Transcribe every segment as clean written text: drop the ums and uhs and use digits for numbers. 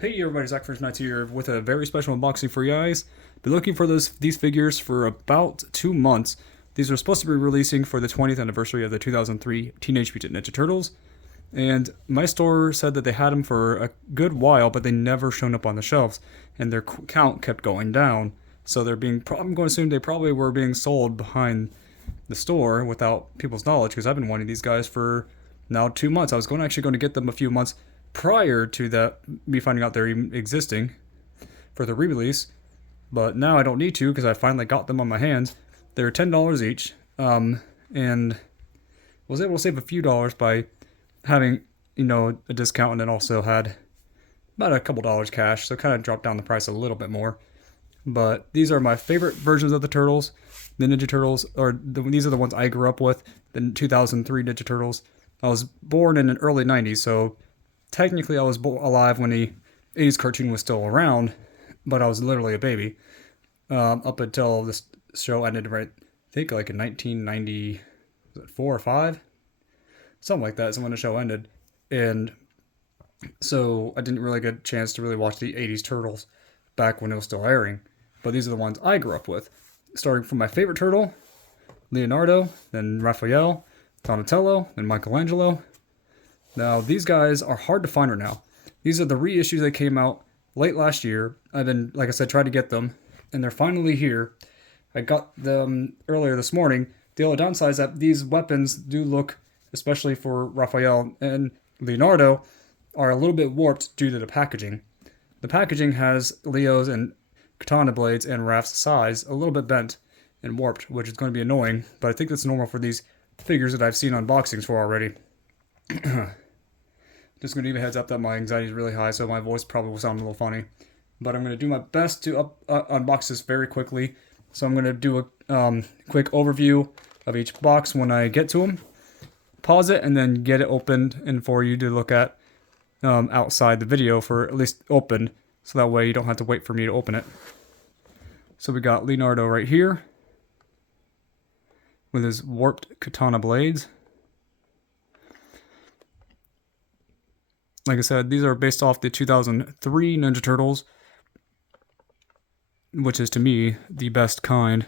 Hey everybody, Zach First Nights here with a very special unboxing for you guys. Been looking for these figures for about 2 months. These are supposed to be releasing for the 20th anniversary of the 2003 Teenage Mutant Ninja Turtles. And my store said that they had them for a good while, but they never shown up on the shelves. And their count kept going down. So I'm going to assume they probably were being sold behind the store without people's knowledge, because I've been wanting these guys for now 2 months. I was actually going to get them a few months prior to that, me finding out they're even existing for the re-release, but now I don't need to because I finally got them on my hands. They're $10 each, and was able to save a few dollars by having a discount, and then also had about a couple dollars cash, so kind of dropped down the price a little bit more. But these are my favorite versions of the Turtles. The Ninja Turtles, these are the ones I grew up with. The 2003 Ninja Turtles. I was born in the early 90s, so technically I was alive when the 80s cartoon was still around, but I was literally a baby up until this show ended, right? I think like in 1994 or 5, something like that is when the show ended. And so I didn't really get a chance to really watch the 80s Turtles back when it was still airing. But these are the ones I grew up with, starting from my favorite turtle, Leonardo, then Raphael, Donatello, then Michelangelo. Now, these guys are hard to find right now. These are the reissues that came out late last year. I've been, like I said, trying to get them, and they're finally here. I got them earlier this morning. The only downside is that these weapons do look, especially for Raphael and Leonardo, are a little bit warped due to the packaging. The packaging has Leo's and katana blades and Raph's size a little bit bent and warped, which is going to be annoying, but I think that's normal for these figures that I've seen unboxings for already. Just going to give a heads up that my anxiety is really high, so my voice probably will sound a little funny. But I'm going to do my best to unbox this very quickly. So I'm going to do a quick overview of each box when I get to them. Pause it and then get it opened and for you to look at outside the video, for at least opened, so that way you don't have to wait for me to open it. So we got Leonardo right here with his warped katana blades. Like I said, these are based off the 2003 Ninja Turtles, which is, to me, the best kind.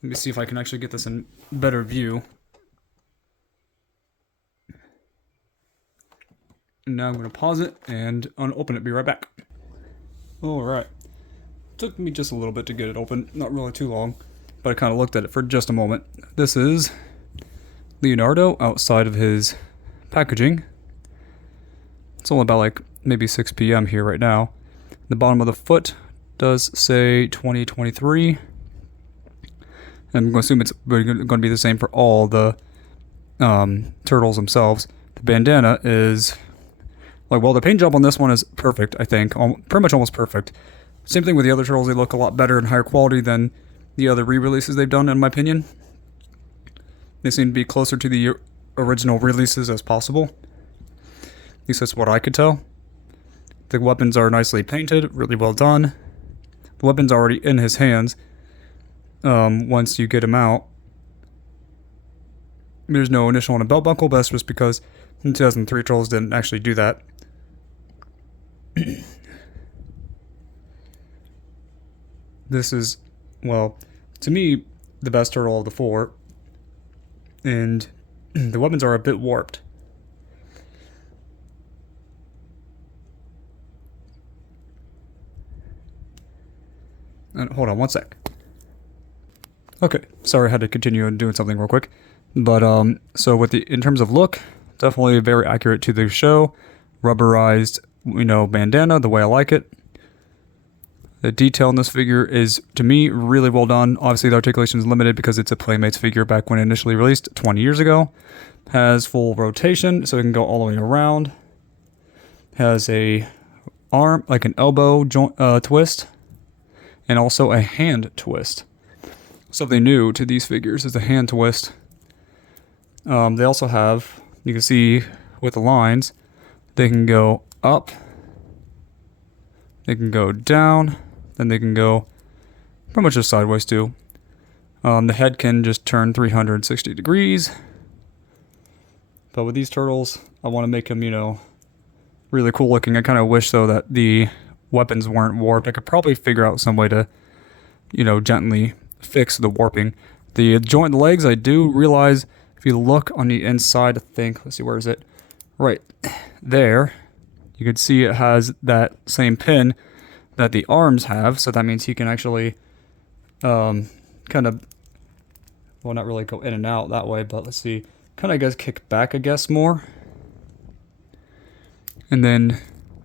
Let me see if I can actually get this in better view. And now I'm going to pause it and unopen it. Be right back. Alright. Took me just a little bit to get it open. Not really too long, but I kind of looked at it for just a moment. This is Leonardo outside of his packaging. It's only about like maybe 6 p.m. here right now. The bottom of the foot does say 2023. I'm going to assume it's going to be the same for all the turtles themselves. The bandana is like, well, the paint job on this one is perfect, I think. Pretty much almost perfect. Same thing with the other turtles. They look a lot better and higher quality than the other re-releases they've done, in my opinion. They seem to be closer to the original releases as possible. At least that's what I could tell. The weapons are nicely painted, really well done. The weapon's already in his hands once you get him out. There's no initial on a belt buckle, but that's just because the 2003 Trolls didn't actually do that. This is, well, to me, the best turtle of the four. And the weapons are a bit warped. And hold on one sec. Okay, sorry, I had to continue doing something real quick. But so in terms of look, definitely very accurate to the show. Rubberized, bandana, the way I like it. The detail in this figure is, to me, really well done. Obviously, the articulation is limited because it's a Playmates figure back when it initially released 20 years ago. Has full rotation, so it can go all the way around. Has a arm, like an elbow twist. And also a hand twist. Something new to these figures is the hand twist. They also have, you can see with the lines, they can go up, they can go down, then they can go pretty much just sideways too. The head can just turn 360 degrees. But with these turtles, I want to make them, really cool looking. I kind of wish though that the weapons weren't warped. I could probably figure out some way to, gently fix the warping. The joint legs, I do realize if you look on the inside, I think, let's see, where is it? Right there. You can see it has that same pin that the arms have, so that means he can actually kind of, well, not really go in and out that way, but let's see, kind of, I guess, kick back, I guess, more. And then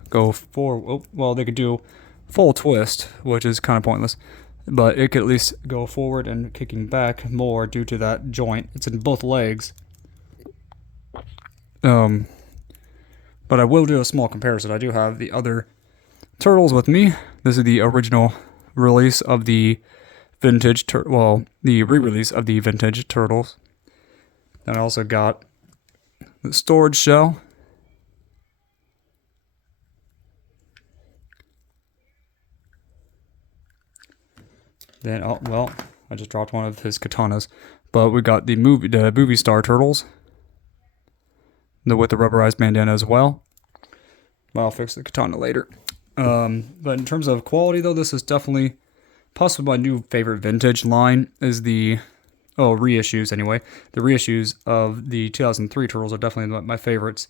go forward. Oh, well, they could do full twist, which is kind of pointless. But it could at least go forward and kicking back more due to that joint. It's in both legs. But I will do a small comparison. I do have the other turtles with me. This is the original release of the vintage, the re-release of the vintage turtles. Then I also got the storage shell. Then, oh, well, I just dropped one of his katanas. But we got the movie star turtles. With the rubberized bandana as well. Well, I'll fix the katana later. But in terms of quality, though, this is definitely possibly my new favorite vintage line. Is the reissues anyway. The reissues of the 2003 turtles are definitely my favorites.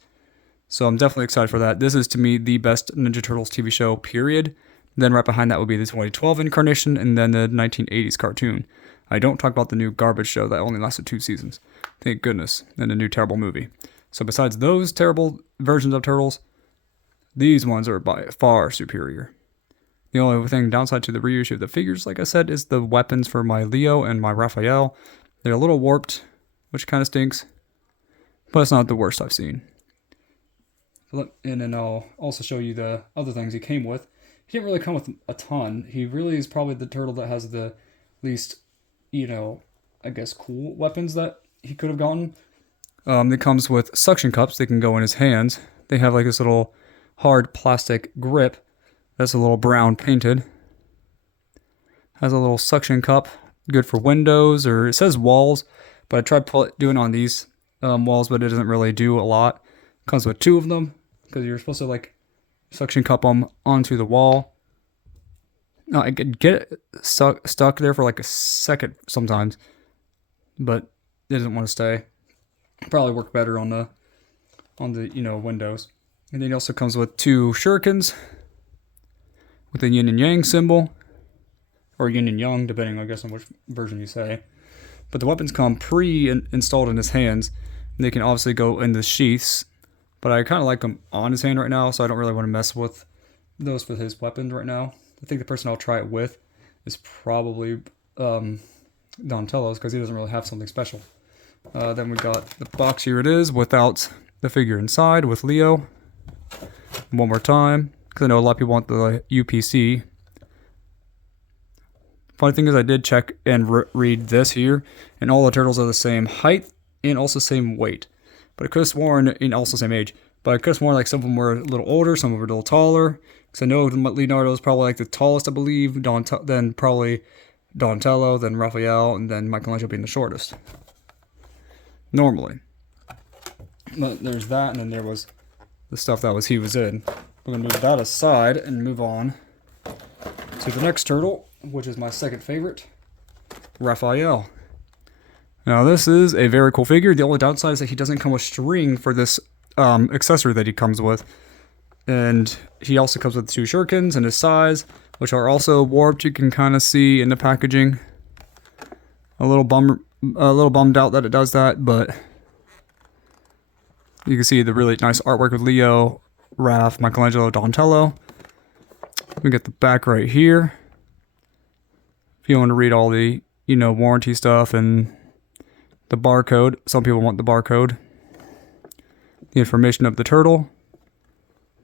So I'm definitely excited for that. This is to me the best Ninja Turtles TV show, period. Then right behind that would be the 2012 incarnation, and then the 1980s cartoon. I don't talk about the new garbage show that only lasted 2 seasons. Thank goodness. And a new terrible movie. So besides those terrible versions of Turtles, these ones are by far superior. The only thing downside to the reissue of the figures, like I said, is the weapons for my Leo and my Raphael. They're a little warped, which kind of stinks, but it's not the worst I've seen. And then I'll also show you the other things he came with. He didn't really come with a ton. He really is probably the turtle that has the least, I guess, cool weapons that he could have gotten. It comes with suction cups. They can go in his hands. They have like this little hard plastic grip that's a little brown painted. Has a little suction cup, good for windows, or it says walls, but I tried doing on these walls, but it doesn't really do a lot. Comes with 2 of them because you're supposed to like suction cup them onto the wall. No, I could get it stuck there for like a second sometimes, but it doesn't want to stay. Probably work better on the windows. And then it also comes with 2 shurikens with a yin and yang symbol, or yin and yang, depending, I guess, on which version you say. But the weapons come pre-installed in his hands, and they can obviously go in the sheaths. But I kind of like them on his hand right now, so I don't really want to mess with those for his weapons right now. I think the person I'll try it with is probably Donatello's, because he doesn't really have something special. Then we got the box, here it is, without the figure inside, with Leo. One more time, because I know a lot of people want the UPC. Funny thing is, I did check and read this here, and all the turtles are the same height and also same weight. But I could have sworn, and also same age, but I could have sworn like some of them were a little older, some of them were a little taller. Because I know Leonardo is probably like the tallest, I believe, then probably Donatello, then Raphael, and then Michelangelo being the shortest. Normally. But there's that, and then there was the stuff that he was in. We're going to move that aside and move on to the next turtle, which is my second favorite, Raphael. Now this is a very cool figure. The only downside is that he doesn't come with string for this accessory that he comes with. And he also comes with 2 shurikens and his size, which are also warped. You can kind of see in the packaging. A little bummed out that it does that, but you can see the really nice artwork with Leo, Raph, Michelangelo, Donatello. We get the back right here. If you want to read all the, warranty stuff and the barcode. Some people want the barcode. The information of the turtle.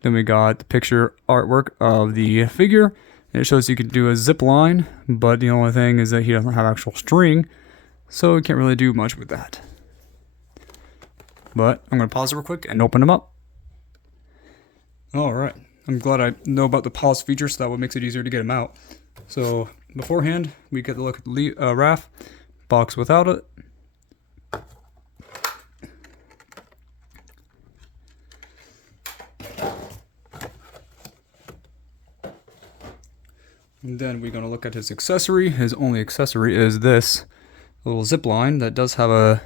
Then we got the picture artwork of the figure. And it shows you can do a zip line, but the only thing is that he doesn't have actual string, so we can't really do much with that. But I'm going to pause it real quick and open them up. Alright, I'm glad I know about the pause feature, so that would makes it easier to get them out. So beforehand, we get to look at the Raph, box without it. And then we're going to look at his accessory. His only accessory is this little zip line that does have a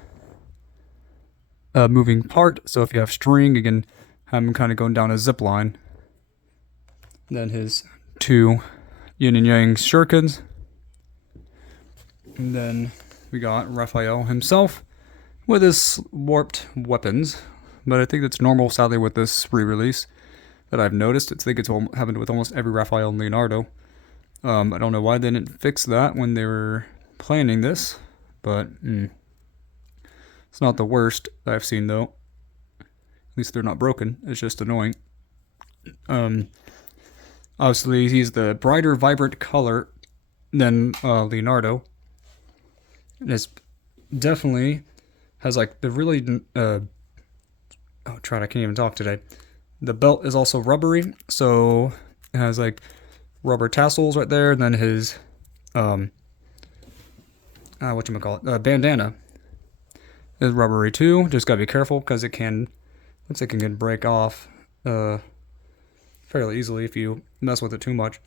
moving part. So if you have string, you can have him kind of going down a zip line. Then his two yin and yang shurikens. And then we got Raphael himself with his warped weapons. But I think that's normal, sadly, with this re-release that I've noticed. I think it's happened with almost every Raphael and Leonardo. I don't know why they didn't fix that when they were planning this, but it's not the worst I've seen, though. At least they're not broken. It's just annoying. Obviously, he's the brighter, vibrant color than Leonardo. And it's definitely has like the really I can't even talk today. The belt is also rubbery, so it has like rubber tassels right there, and then his bandana is rubbery too. Just gotta be careful because looks like it can break off fairly easily if you mess with it too much.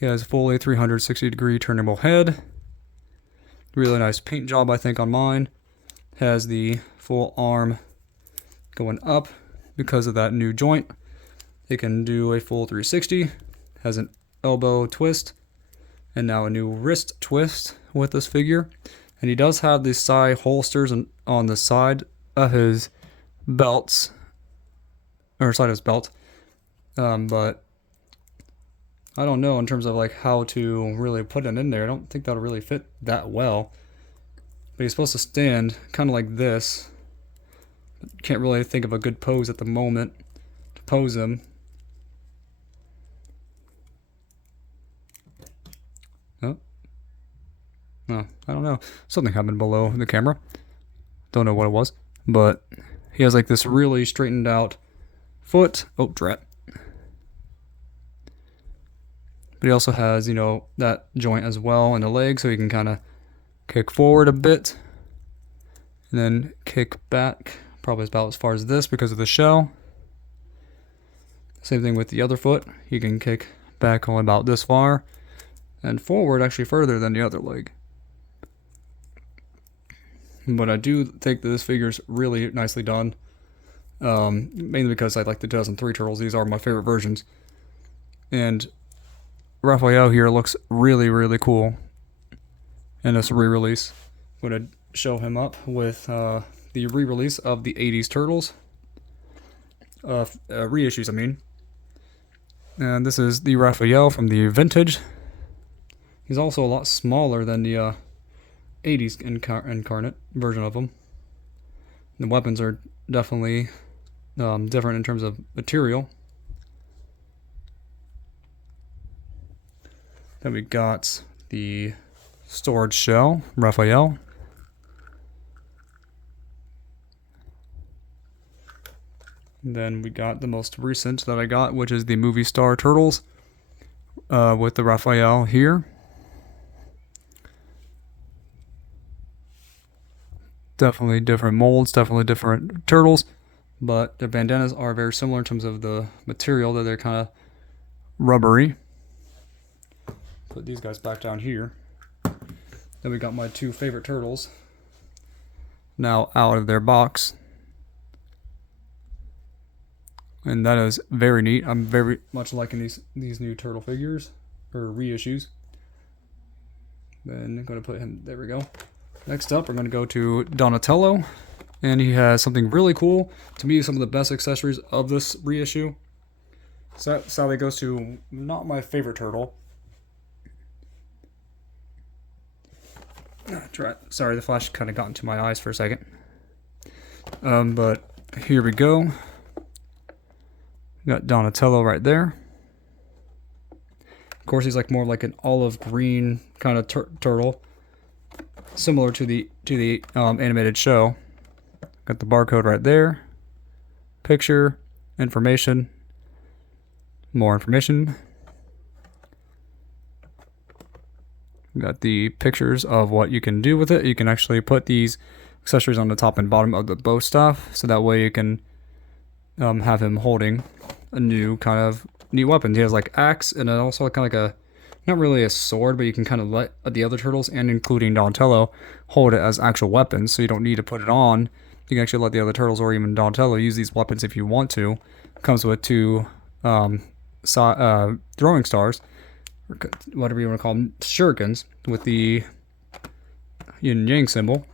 He has fully 360-degree turnable head. Really nice paint job, I think, on mine. Has the full arm going up because of that new joint. It can do a full 360. Has an elbow twist and now a new wrist twist with this figure. And he does have these side holsters on the side of his belts, or side of his belt. But I don't know in terms of like how to really put it in there. I don't think that'll really fit that well. But he's supposed to stand kind of like this. Can't really think of a good pose at the moment to pose him. Oh. No, I don't know. Something happened below the camera. Don't know what it was. But he has like this really straightened out foot. Oh, drat. But he also has, that joint as well in the leg, so he can kind of kick forward a bit and then kick back, probably about as far as this because of the shell. Same thing with the other foot. He can kick back only about this far and forward actually further than the other leg. But I do think that this figure is really nicely done, mainly because I like the 2003 Turtles. These are my favorite versions. And Raphael here looks really, really cool in this re-release. I'm going to show him up with the re-release of the 80s Turtles. Reissues, I mean. And this is the Raphael from the vintage. He's also a lot smaller than the 80s incarnate version of him. The weapons are definitely different in terms of material. Then we got the storage shell, Raphael. And then we got the most recent that I got, which is the Movie Star Turtles with the Raphael here. Definitely different molds, definitely different turtles, but their bandanas are very similar in terms of the material, that they're kind of rubbery. Put these guys back down here. Then we got my two favorite turtles now out of their box. And that is very neat. I'm very much liking these new turtle figures, or reissues. Then I'm going to put him, there we go. Next up, we're going to go to Donatello. And he has something really cool. To me, some of the best accessories of this reissue. So sadly goes to not my favorite turtle. Sorry, the flash kind of got into my eyes for a second. But here we go. Got Donatello right there. Of course, he's like more like an olive green kind of turtle, similar to the animated show. Got the barcode right there. Picture, information, more information. Got the pictures of what you can do with it. You can actually put these accessories on the top and bottom of the bow staff, so that way you can have him holding a new kind of neat weapon. He has like axe and also kind of like a not really a sword, but you can kind of let the other turtles, and including Donatello, hold it as actual weapons, so you don't need to put it on. You can actually let the other turtles or even Donatello use these weapons if you want to. It comes with two throwing stars, or whatever you want to call them, shurikens, with the yin and yang symbol.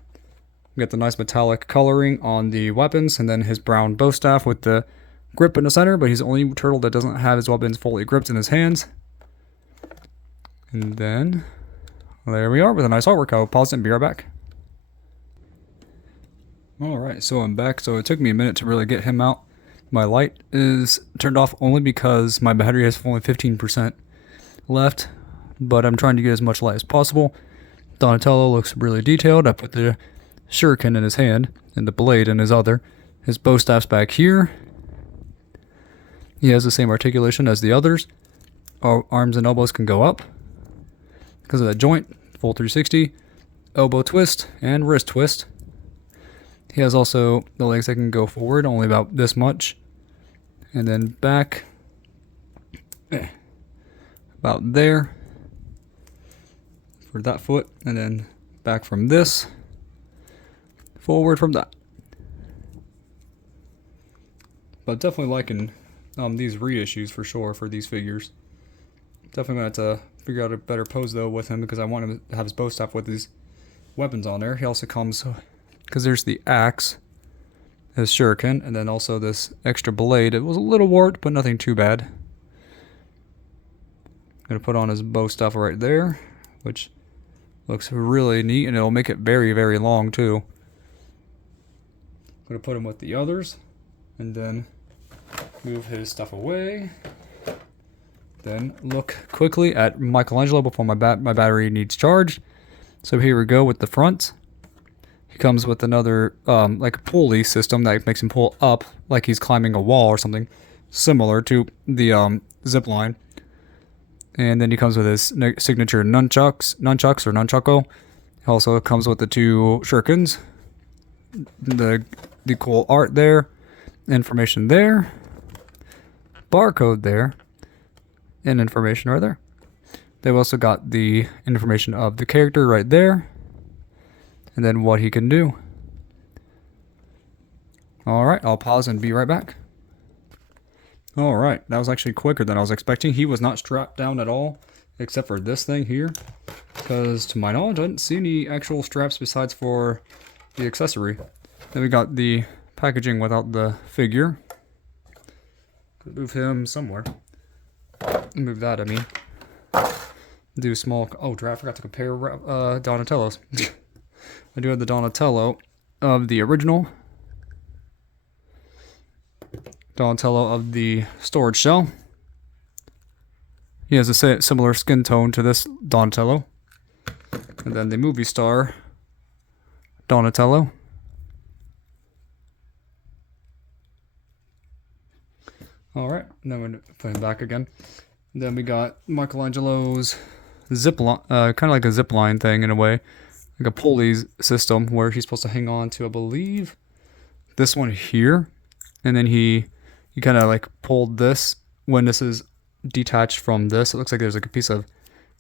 We got the nice metallic coloring on the weapons, and then his brown bow staff with the grip in the center, but he's the only turtle that doesn't have his weapons fully gripped in his hands. And then, there we are with a nice artwork. I'll pause it and be right back. Alright, so I'm back. So it took me a minute to really get him out. My light is turned off only because my battery has only 15% left, but I'm trying to get as much light as possible. Donatello looks really detailed. I put the shuriken in his hand and the blade in his other. His bow staff's back here. He has the same articulation as the others. Our arms and elbows can go up because of that joint. Full 360, elbow twist, and wrist twist. He has also the legs that can go forward, only about this much. And then back, about there, for that foot. And then back from this, forward from that. But definitely liking these reissues for sure for these figures. Definitely going to have to figure out a better pose though with him, because I want him to have his bow staff with his weapons on there. He also comes, because there's the axe, his shuriken, and then also this extra blade. It was a little warped, but nothing too bad. Going to put on his bow staff right there, which looks really neat, and it'll make it very, very long too. Going to put him with the others, and then move his stuff away. Then look quickly at Michelangelo before my battery needs charged. So here we go with the front. He comes with another like a pulley system that makes him pull up like he's climbing a wall or something, similar to the zip line. And then he comes with his signature nunchucks or nunchako. He also comes with the two shurikens, the cool art there, information there, barcode there, and information right there. They've also got the information of the character right there, and then what he can do. Alright, I'll pause and be right back. Alright, that was actually quicker than I was expecting. He was not strapped down at all, except for this thing here, because to my knowledge I didn't see any actual straps besides for the accessory. Then we got the packaging without the figure. Could move him somewhere. Move that, I mean. Do small... Oh, I forgot to compare Donatello's. I do have the Donatello of the original. Donatello of the storage shell. He has a similar skin tone to this Donatello. And then the movie star Donatello. Alright, and then we're going to put him back again. And then we got Michelangelo's zip line, kind of like a zip line thing in a way. Like a pulley system where he's supposed to hang on to, I believe, this one here. And then he kind of like pulled this when this is detached from this. It looks like there's like a piece of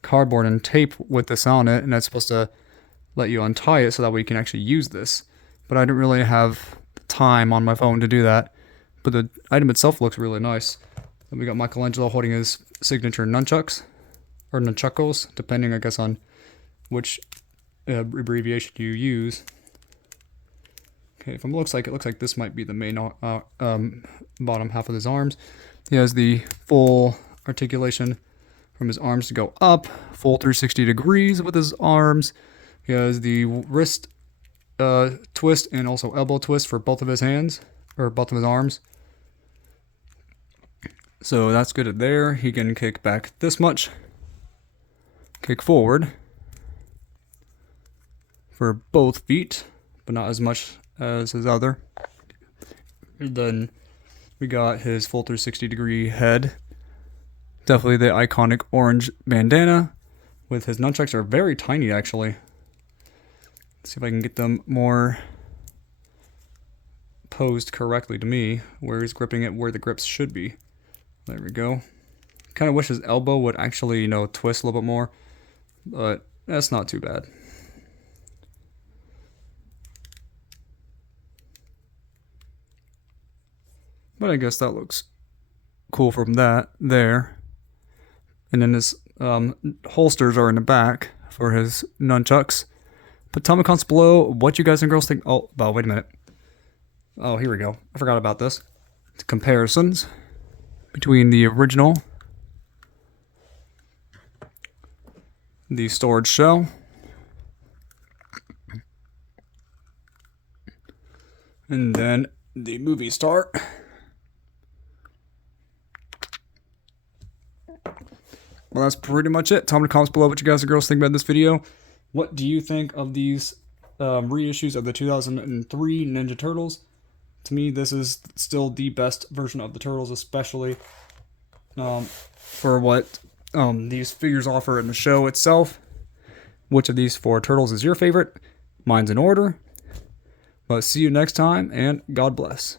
cardboard and tape with this on it, and that's supposed to let you untie it so that way you can actually use this. But I didn't really have time on my phone to do that. But the item itself looks really nice. Then we got Michelangelo holding his signature nunchucks, or nunchakos, depending, I guess, on which abbreviation you use. Okay, from it looks like this might be the main bottom half of his arms. He has the full articulation from his arms to go up, full 360 degrees with his arms. He has the wrist twist and also elbow twist for both of his hands, or both of his arms. So that's good at there. He can kick back this much, kick forward for both feet, but not as much as his other. And then we got his full 360 degree head. Definitely the iconic orange bandana with his nunchucks are very tiny actually. Let's see if I can get them more posed correctly to me, where he's gripping it where the grips should be. There we go. Kind of wish his elbow would actually, twist a little bit more, but that's not too bad. But I guess that looks cool from that there. And then his holsters are in the back for his nunchucks. But tell me, comments below what you guys and girls think. Oh, wait a minute. Oh, here we go. I forgot about this. It's comparisons between the original, the storage shell, and then the movie star. Well, that's pretty much it. Tell me in the comments below what you guys and girls think about this video. What do you think of these reissues of the 2003 Ninja Turtles? To me, this is still the best version of the Turtles, especially for what these figures offer in the show itself. Which of these 4 Turtles is your favorite? Mine's in order. But see you next time, and God bless.